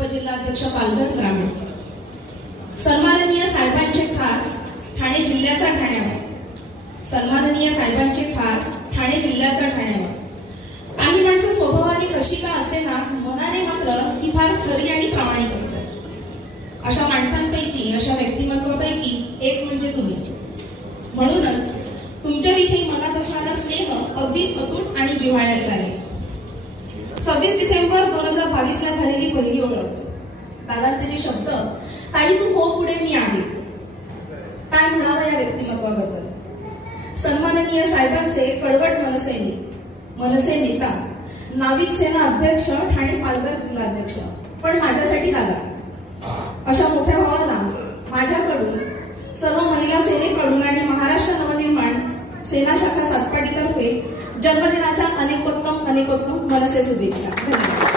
उपजिल्हाध्यक्ष पालघर ग्रामीण। सन्माननीय साहेबांचे खास ठाणे जिल्ह्याचा ठाण्यावर, सन्माननीय साहेबांचे खास ठाणे जिल्ह्याचा ठाण्यावर। काही माणसं स्वभावाने कशी का असेना, मनाने मात्र ती फार खरी आणि प्रामाणिक असतात। अशा माणसांपैकी, अशा व्यक्तिमत्वापैकी एक म्हणजे तुम्ही। म्हणूनच तुमच्याविषयी मनात असणारा स्नेह अगदी अतूट आणि जिव्हाळ्याचा आहे। 26 डिसेंबर 2022 ला झालेली पहिली ओळख, दादांचे जे शब्द, ताई तू हो पुढे मी आहे, काय म्हणावं या व्यक्तिमत्वाबद्दल। सन्माननीय साहेबांचे कडवट मनसे नेता, नाविक सेना अध्यक्ष, ठाणे पालघर जिल्हाध्यक्ष, पण माझ्यासाठी दादा। अशा मोठ्या भावांना माझ्याकडून, सर्व महिला सेनेकडून आणि महाराष्ट्र नवनिर्माण सेना शाखा सातपाडीतर्फे जन्मदिनाच्या अनेकोत्तम मनसे शुभेच्छा। धन्यवाद।